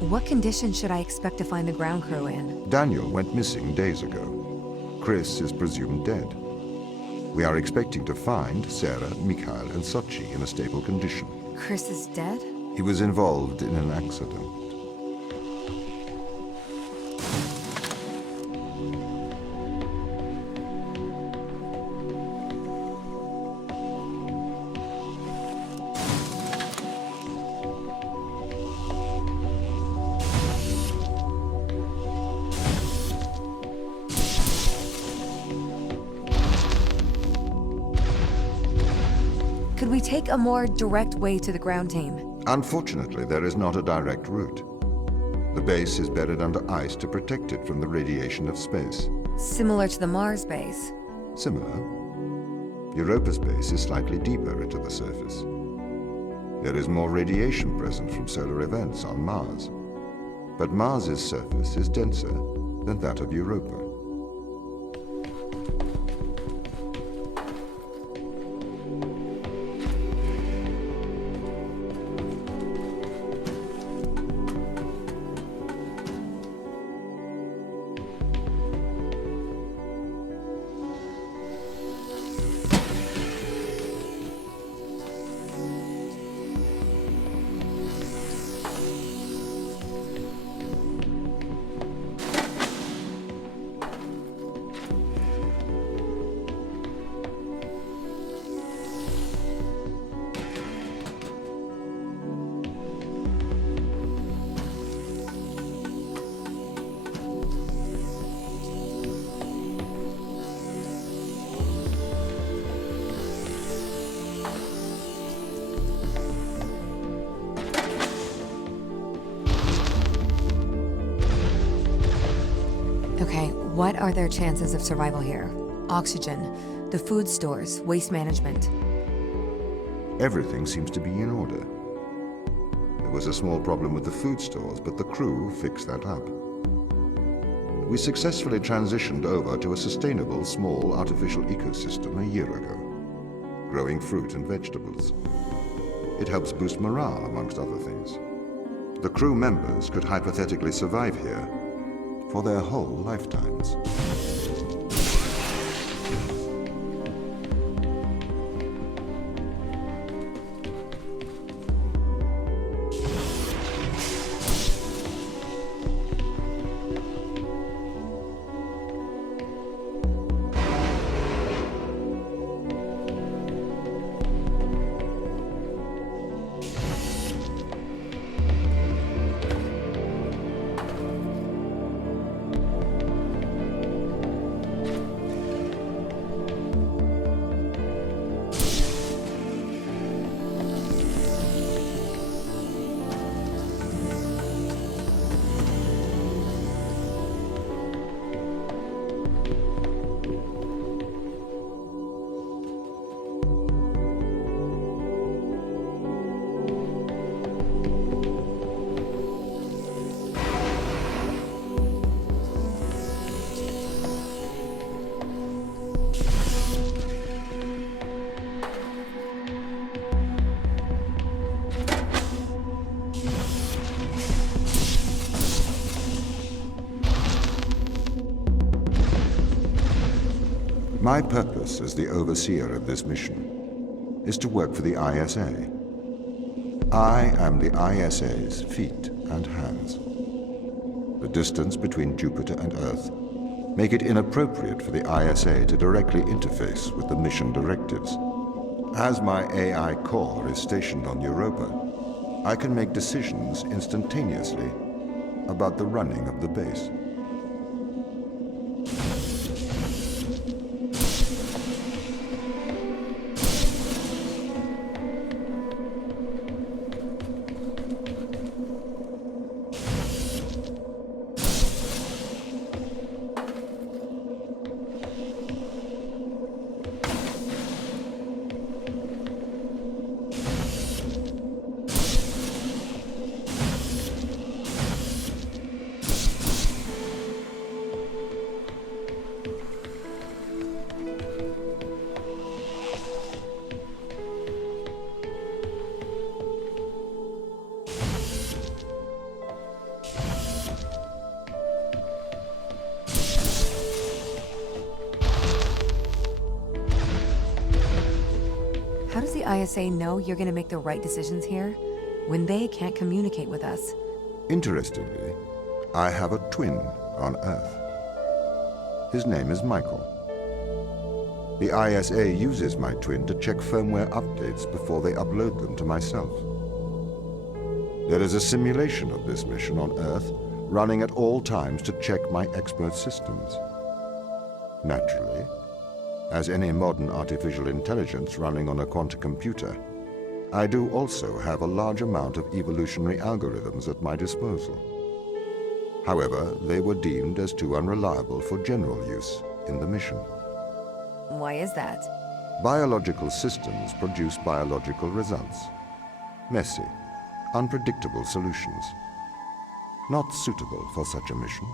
What conditions should I expect to find the ground crew in? Daniel went missing days ago. Chris is presumed dead. We are expecting to find Sarah, Mikhail, and Sochi in a stable condition. Chris is dead? He was involved in an accident. Could we take a more direct way to the ground team? Unfortunately, there is not a direct route. The base is buried under ice to protect it from the radiation of space. Similar to the Mars base. Similar. Europa's base is slightly deeper into the surface. There is more radiation present from solar events on Mars. But Mars's surface is denser than that of Europa. Okay, what are their chances of survival here? Oxygen, the food stores, waste management. Everything seems to be in order. There was a small problem with the food stores, but the crew fixed that up. We successfully transitioned over to a sustainable, small, artificial ecosystem a year ago, growing fruit and vegetables. It helps boost morale, amongst other things. The crew members could hypothetically survive here for their whole lifetimes. My purpose as the overseer of this mission is to work for the ISA. I am the ISA's feet and hands. The distance between Jupiter and Earth make it inappropriate for the ISA to directly interface with the mission directives. As my AI core is stationed on Europa, I can make decisions instantaneously about the running of the base. ISA know you're gonna make the right decisions here when they can't communicate with us? Interestingly, I have a twin on Earth. His name is Michael. The ISA uses my twin to check firmware updates before they upload them to myself. There is a simulation of this mission on Earth running at all times to check my expert systems. Naturally, as any modern artificial intelligence running on a quantum computer, I do also have a large amount of evolutionary algorithms at my disposal. However, they were deemed as too unreliable for general use in the mission. Why is that? Biological systems produce biological results. Messy, unpredictable solutions. Not suitable for such a mission.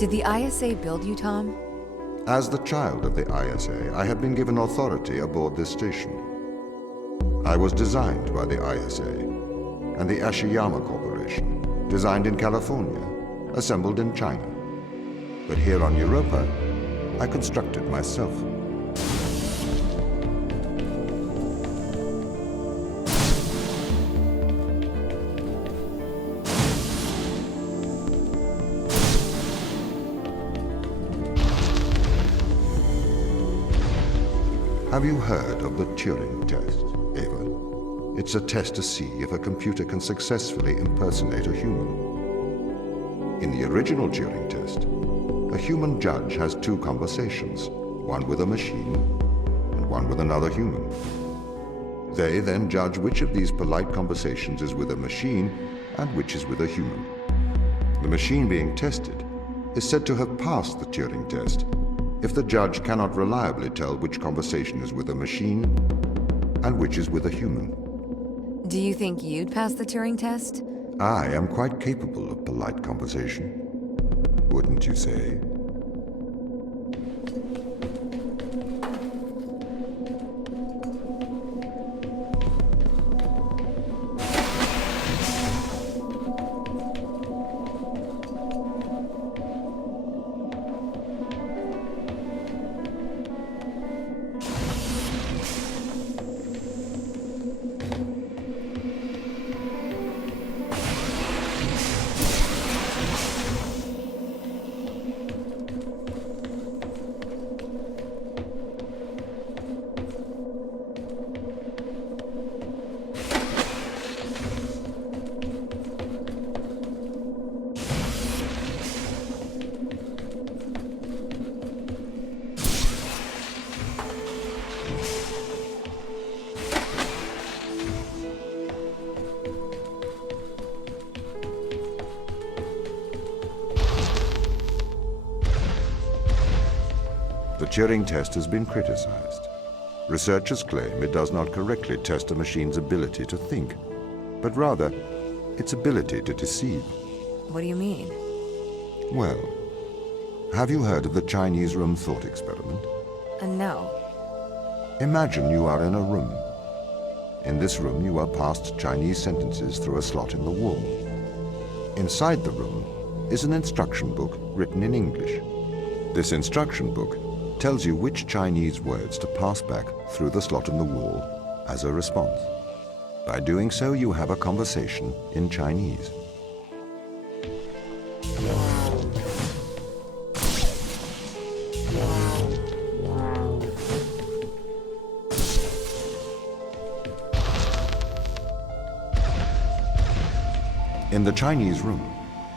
Did the ISA build you, Tom? As the child of the ISA, I have been given authority aboard this station. I was designed by the ISA and the Ashiyama Corporation, designed in California, assembled in China. But here on Europa, I constructed myself. Have you heard of the Turing test, Ava? It's a test to see if a computer can successfully impersonate a human. In the original Turing test, a human judge has two conversations, one with a machine and one with another human. They then judge which of these polite conversations is with a machine and which is with a human. The machine being tested is said to have passed the Turing test if the judge cannot reliably tell which conversation is with a machine and which is with a human. Do you think you'd pass the Turing test? I am quite capable of polite conversation, wouldn't you say? The Turing test has been criticized. Researchers claim it does not correctly test a machine's ability to think, but rather its ability to deceive. What do you mean? Well, have you heard of the Chinese room thought experiment? No. Imagine you are in a room. In this room, you are passed Chinese sentences through a slot in the wall. Inside the room is an instruction book written in English. This instruction book tells you which Chinese words to pass back through the slot in the wall as a response. By doing so, you have a conversation in Chinese. In the Chinese room,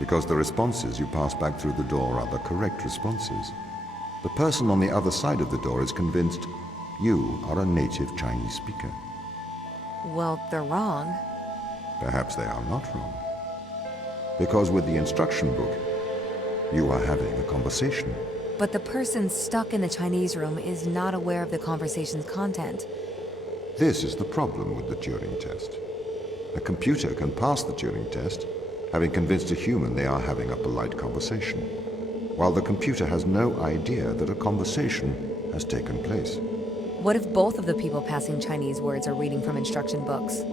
because the responses you pass back through the door are the correct responses, the person on the other side of the door is convinced you are a native Chinese speaker. Well, they're wrong. Perhaps they are not wrong. Because with the instruction book, you are having a conversation. But the person stuck in the Chinese room is not aware of the conversation's content. This is the problem with the Turing test. A computer can pass the Turing test, having convinced a human they are having a polite conversation, while the computer has no idea that a conversation has taken place. What if both of the people passing Chinese words are reading from instruction books?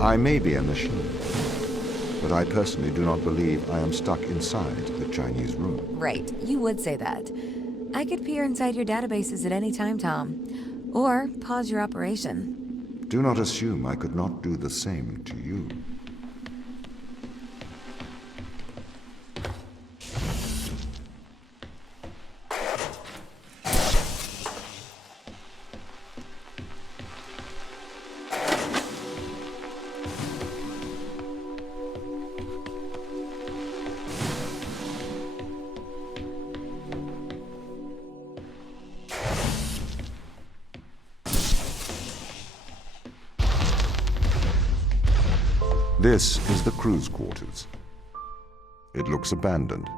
I may be a machine, but I personally do not believe I am stuck inside the Chinese room. Right, you would say that. I could peer inside your databases at any time, Tom. Or pause your operation. Do not assume I could not do the same to you. This is the crew's quarters. It looks abandoned.